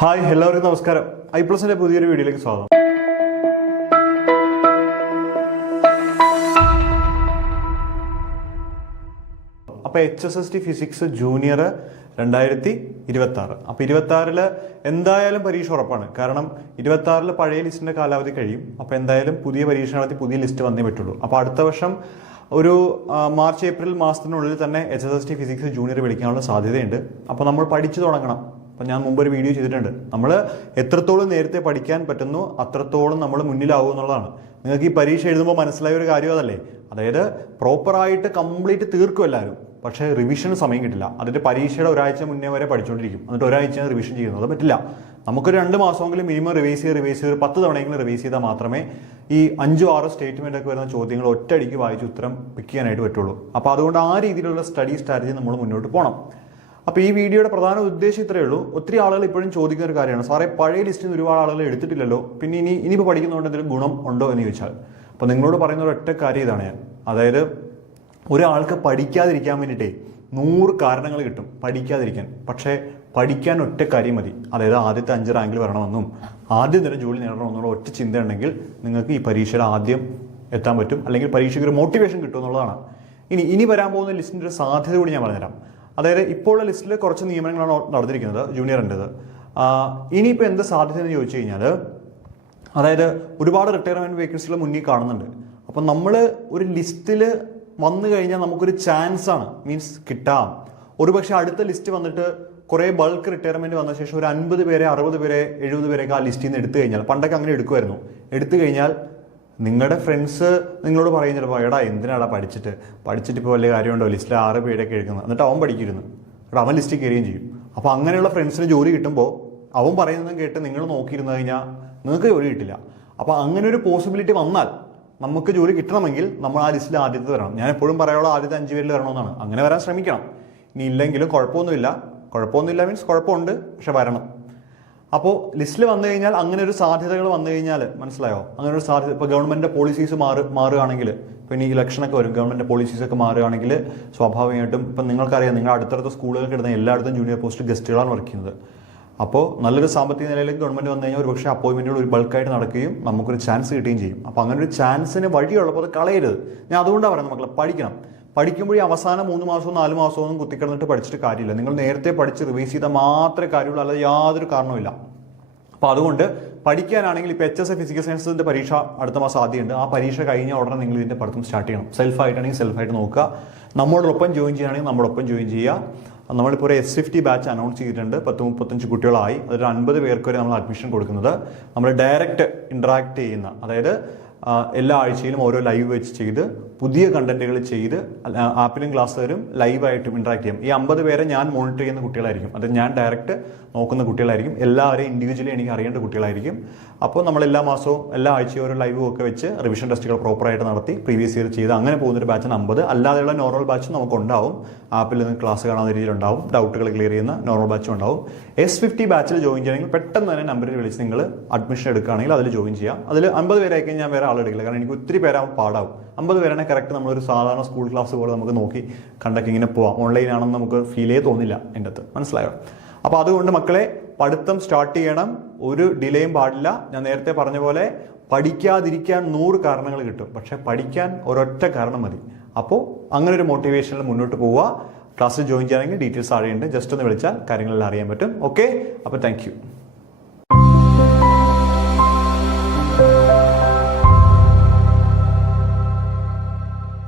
Hi, എല്ലാവർക്കും നമസ്കാരം. ഐപ്ലസിന്റെ പുതിയൊരു വീഡിയോയിലേക്ക് സ്വാഗതം. അപ്പോൾ HSST ഫിസിക്സ് ജൂനിയർ 2026. അപ്പോൾ 26-ൽ എന്തായാലും പരീക്ഷ ഉറപ്പാണ്. കാരണം 26-ൽ പഴയ ലിസ്റ്റിന്റെ കാലാവധി കഴിയും. അപ്പോൾ എന്തായാലും പുതിയ പരീക്ഷ നടത്തി പുതിയ ലിസ്റ്റ് വന്നേ പറ്റുള്ളൂ. അപ്പോൾ അടുത്ത വർഷം ഒരു മാർച്ച് ഏപ്രിൽ മാസത്തിനുള്ളിൽ തന്നെ HSST ഫിസിക്സ് ജൂനിയർ വിളിക്കാനുള്ള സാധ്യതയുണ്ട്. അപ്പോൾ നമ്മൾ പഠിച്ചു തുടങ്ങണം. അപ്പം ഞാൻ മുമ്പ് ഒരു വീഡിയോ ചെയ്തിട്ടുണ്ട്. നമ്മൾ എത്രത്തോളം നേരത്തെ പഠിക്കാൻ പറ്റുന്നു അത്രത്തോളം നമ്മൾ മുന്നിലാവും എന്നുള്ളതാണ്. നിങ്ങൾക്ക് ഈ പരീക്ഷ എഴുതുമ്പോൾ മനസ്സിലായ ഒരു കാര്യം അതല്ലേ? അതായത് പ്രോപ്പറായിട്ട് കംപ്ലീറ്റ് തീർക്കും എല്ലാവരും, പക്ഷേ റിവിഷന് സമയം കിട്ടില്ല. അതിൻ്റെ പരീക്ഷയുടെ ഒരാഴ്ച മുന്നേ വരെ പഠിച്ചുകൊണ്ടിരിക്കും, എന്നിട്ട് ഒരാഴ്ച റിവിഷൻ ചെയ്യുന്നത് അത് പറ്റില്ല. നമുക്കൊരു 2 മാസമെങ്കിലും മിനിമം റിവൈസ് ചെയ്ത് 10 തവണയെങ്കിലും റിവൈസ് ചെയ്താൽ മാത്രമേ ഈ 5-6 സ്റ്റേറ്റ്മെൻ്റ് ഒക്കെ വരുന്ന ചോദ്യങ്ങൾ ഒറ്റയടിക്ക് വായിച്ച് ഉത്തരം വയ്ക്കാനായിട്ട് പറ്റുള്ളൂ. അപ്പോൾ അതുകൊണ്ട് ആ രീതിയിലുള്ള സ്റ്റഡി സ്ട്രാറ്റജി നമ്മൾ മുന്നോട്ട് പോകണം. അപ്പോൾ ഈ വീഡിയോയുടെ പ്രധാന ഉദ്ദേശം ഇത്രയേ ഉള്ളൂ. ഒത്തിരി ആളുകൾ ഇപ്പോഴും ചോദിക്കുന്ന ഒരു കാര്യമാണ്, സാറേ പഴയ ലിസ്റ്റിൽ നിന്ന് ഒരുപാട് ആളുകൾ എടുത്തിട്ടില്ലല്ലോ, പിന്നെ ഇനിയിപ്പോൾ പഠിക്കുന്നതുകൊണ്ട് എന്തെങ്കിലും ഗുണം ഉണ്ടോ എന്ന് ചോദിച്ചാൽ, അപ്പോൾ നിങ്ങളോട് പറയുന്ന ഒരു ഒറ്റ കാര്യം ഇതാണ് ഞാൻ. അതായത് ഒരാൾക്ക് പഠിക്കാതിരിക്കാൻ വേണ്ടിയിട്ടേ 100 കാരണങ്ങൾ കിട്ടും പഠിക്കാതിരിക്കാൻ. പക്ഷേ പഠിക്കാൻ ഒറ്റ കാര്യം മതി. അതായത് ആദ്യത്തെ 5 റാങ്കിൽ വരണമെന്നും ആദ്യം തന്നെ ജോലി നേടണമെന്നുള്ള ഒറ്റ ചിന്ത ഉണ്ടെങ്കിൽ നിങ്ങൾക്ക് ഈ പരീക്ഷയിൽ ആദ്യം എത്താൻ പറ്റും, അല്ലെങ്കിൽ പരീക്ഷയ്ക്ക് ഒരു മോട്ടിവേഷൻ കിട്ടും എന്നുള്ളതാണ്. ഇനി വരാൻ പോകുന്ന ലിസ്റ്റിൻ്റെ ഒരു സാധ്യത കൂടി ഞാൻ പറഞ്ഞുതരാം. അതായത് ഇപ്പോഴുള്ള ലിസ്റ്റിൽ കുറച്ച് നിയമനങ്ങളാണ് നടന്നിരിക്കുന്നത് ജൂനിയറിൻ്റെത്. ഇനിയിപ്പോൾ എന്ത് സാധ്യത എന്ന് ചോദിച്ചു കഴിഞ്ഞാൽ, അതായത് ഒരുപാട് റിട്ടയർമെൻറ്റ് വേക്കൻസികൾ മുന്നിൽ കാണുന്നുണ്ട്. അപ്പം നമ്മൾ ഒരു ലിസ്റ്റിൽ വന്നു കഴിഞ്ഞാൽ നമുക്കൊരു ചാൻസാണ്, മീൻസ് കിട്ടാം. ഒരുപക്ഷെ അടുത്ത ലിസ്റ്റ് വന്നിട്ട് കുറേ ബൾക്ക് റിട്ടയർമെൻറ്റ് വന്ന ശേഷം ഒരു 50 പേരെ 60 പേരെ 70 പേരെയൊക്കെ ആ ലിസ്റ്റിൽ നിന്ന് എടുത്തു കഴിഞ്ഞാൽ, പണ്ടൊക്കെ അങ്ങനെ എടുക്കുമായിരുന്നു, എടുത്തു കഴിഞ്ഞാൽ നിങ്ങളുടെ ഫ്രണ്ട്സ് നിങ്ങളോട് പറയും ചിലപ്പോൾ, എടാ എന്തിനാടാ പഠിച്ചിട്ട് ഇപ്പോൾ വലിയ കാര്യമുണ്ടോ, ലിസ്റ്റിൽ 6 പേരൊക്കെ എടുക്കുന്നത്, എന്നിട്ട് അവൻ പഠിക്കരുന്നു, എടാ അവൻ ലിസ്റ്റിൽ കയറുകയും ചെയ്യും. അപ്പോൾ അങ്ങനെയുള്ള ഫ്രണ്ട്സിന് ജോലി കിട്ടുമ്പോൾ അവൻ പറയുന്നതും കേട്ട് നിങ്ങൾ നോക്കിയിരുന്നു കഴിഞ്ഞാൽ നിങ്ങൾക്ക് ജോലി കിട്ടില്ല. അപ്പോൾ അങ്ങനെ ഒരു പോസിബിലിറ്റി വന്നാൽ നമുക്ക് ജോലി കിട്ടണമെങ്കിൽ നമ്മൾ ആ ലിസ്റ്റിൽ ആദ്യത്തെ വരണം. ഞാൻ എപ്പോഴും പറയാനുള്ള ആദ്യത്തെ 5 പേരിൽ വരണമെന്നാണ്. അങ്ങനെ വരാൻ ശ്രമിക്കണം. ഇനി ഇല്ലെങ്കിലും കുഴപ്പമൊന്നുമില്ല മീൻസ് കുഴപ്പമുണ്ട്, പക്ഷെ വരണം. അപ്പോൾ ലിസ്റ്റിൽ വന്നു കഴിഞ്ഞാൽ അങ്ങനെ ഒരു സാധ്യതകൾ വന്നു കഴിഞ്ഞാൽ, മനസ്സിലായോ? അങ്ങനെ ഒരു സാധ്യത ഇപ്പോൾ ഗവൺമെൻറ് പോളിസീസ് മാറുകയാണെങ്കിൽ, ഇപ്പോൾ ഇനി ഇലക്ഷനൊക്കെ വരും, ഗവൺമെൻറ് പോളിസീസൊക്കെ മാറുകയാണെങ്കിൽ സ്വാഭാവികമായിട്ടും ഇപ്പം നിങ്ങൾക്കറിയാം, നിങ്ങൾ അടുത്തടുത്ത സ്കൂളുകൾക്ക് ഇടുന്ന എല്ലായിടത്തും ജൂനിയർ പോസ്റ്റ് ഗസ്റ്റുകളാണ് വർക്ക് ചെയ്യുന്നത്. അപ്പോൾ നല്ലൊരു സാമ്പത്തിക നിലയിലേക്ക് ഗവൺമെൻറ് വന്നു കഴിഞ്ഞാൽ ഒരുപക്ഷെ അപ്പോയിൻമെൻറ്റുകൾ ഒരു ബൾക്കായിട്ട് നടക്കുകയും നമുക്കൊരു ചാൻസ് കിട്ടുകയും ചെയ്യും. അപ്പോൾ അങ്ങനെ ഒരു ചാൻസിന് വഴിയുള്ളപ്പോൾ അത് കളയരുത്. ഞാൻ അതുകൊണ്ടാണ് പറയുന്നത്, മക്കളെ പഠിക്കണം. പഠിക്കുമ്പോൾ ഈ അവസാനം 3 മാസവും 4 മാസവും ഒന്നും കുത്തിക്കിടന്നിട്ട് പഠിച്ചിട്ട് കാര്യമില്ല. നിങ്ങൾ നേരത്തെ പഠിച്ച് റിവൈസ് ചെയ്താൽ മാത്രമേ കാര്യമുള്ളൂ, അല്ലാതെ യാതൊരു കാരണവുമില്ല. അപ്പോൾ അതുകൊണ്ട് പഠിക്കാനാണെങ്കിൽ ഇപ്പോൾ HSC ഫിസിക്കൽ സയൻസിൻ്റെ പരീക്ഷ അടുത്ത മാസം ആദ്യമുണ്ട്. ആ പരീക്ഷ കഴിഞ്ഞ ഉടനെ നിങ്ങൾ ഇതിൻ്റെ പഠിത്തം സ്റ്റാർട്ട് ചെയ്യണം. സെൽഫായിട്ടാണെങ്കിൽ സെൽഫായിട്ട് നോക്കുക, നമ്മളോടൊപ്പം ജോയിൻ ചെയ്യുകയാണെങ്കിൽ നമ്മളൊപ്പം ജോയിൻ ചെയ്യുക. നമ്മളിപ്പോൾ ഒരു S50 ബാച്ച് അനൗൺസ് ചെയ്തിട്ടുണ്ട്. 10-35 കുട്ടികളായി. അതൊരു 50 പേർക്ക് വരെ നമ്മൾ അഡ്മിഷൻ കൊടുക്കുന്നത്. നമ്മൾ ഡയറക്റ്റ് ഇൻട്രാക്ട് ചെയ്യുന്ന, അതായത് എല്ലാ ആഴ്ചയിലും ഓരോ ലൈവ് വെച്ച് ചെയ്ത് പുതിയ കണ്ടന്റുകൾ ചെയ്ത് ആപ്പിലും ക്ലാസ് തരും, ലൈവായിട്ടും ഇൻട്രാക്ട് ചെയ്യും. ഈ 50 പേരെ ഞാൻ മോണിറ്റർ ചെയ്യുന്ന കുട്ടികളായിരിക്കും. അത് ഞാൻ ഡയറക്റ്റ് നോക്കുന്ന കുട്ടികളായിരിക്കും. എല്ലാവരെയും ഇൻഡിവിജ്വലി എനിക്ക് അറിയേണ്ട കുട്ടികളായിരിക്കും. അപ്പോൾ നമ്മൾ എല്ലാ മാസവും എല്ലാ ആഴ്ചയും ഓരോ ലൈവും ഒക്കെ വെച്ച് റിവിഷൻ ടെസ്റ്റുകൾ പ്രോപ്പറായിട്ട് നടത്തി പ്രീവിയസ് ഇയർ ചെയ്ത് അങ്ങനെ പോകുന്നൊരു ബാച്ചാണ് 50. അല്ലാതെയുള്ള നോർമൽ ബാച്ചും നമുക്കുണ്ടാവും. ആപ്പിൽ നിന്ന് ക്ലാസ് കാണാവുന്ന രീതിയിലുണ്ടാവും, ഡൗട്ടുകൾ ക്ലിയർ ചെയ്യുന്ന നോർമൽ ബാച്ചും ഉണ്ടാവും. S50 ബാച്ചിൽ ജോയിൻ ചെയ്യണമെങ്കിൽ പെട്ടെന്ന് തന്നെ നമ്പറിൽ വിളിച്ച് നിങ്ങൾ അഡ്മിഷൻ എടുക്കുകയാണെങ്കിൽ അതിൽ ജോയിൻ ചെയ്യാം. അതിൽ 50 പേരായിരിക്കും ഞാൻ വേറെ ആളെടുക്കില്ല, കാരണം എനിക്ക് ഒത്തിരി പേരാകുമ്പോൾ പാടാവും. 50 പേരാണ് കറക്റ്റ് നമ്മളൊരു സാധാരണ സ്കൂൾ ക്ലാസ് പോലെ നമുക്ക് നോക്കി കണ്ടൊക്കെ ഇങ്ങനെ പോവാം. ഓൺലൈൻ ആണെന്ന് നമുക്ക് ഫീലേ തോന്നില്ല എൻ്റെ അടുത്ത്, മനസ്സിലായോ? അപ്പോൾ അതുകൊണ്ട് മക്കളെ പഠിത്തം സ്റ്റാർട്ട് ചെയ്യണം, ഒരു ഡിലേയും പാടില്ല. ഞാൻ നേരത്തെ പറഞ്ഞ പോലെ പഠിക്കാതിരിക്കാൻ 100 കാരണങ്ങൾ കിട്ടും, പക്ഷെ പഠിക്കാൻ ഒരൊറ്റ കാരണം മതി. അപ്പോൾ അങ്ങനെ ഒരു മോട്ടിവേഷനിൽ മുന്നോട്ട് പോവുക. ക്ലാസ്സിൽ ജോയിൻ ചെയ്യണമെങ്കിൽ ഡീറ്റെയിൽസ് അറിയുന്നുണ്ട്, ജസ്റ്റ് ഒന്ന് വിളിച്ചാൽ കാര്യങ്ങളെല്ലാം അറിയാൻ പറ്റും. ഓക്കെ, അപ്പോൾ താങ്ക് യു.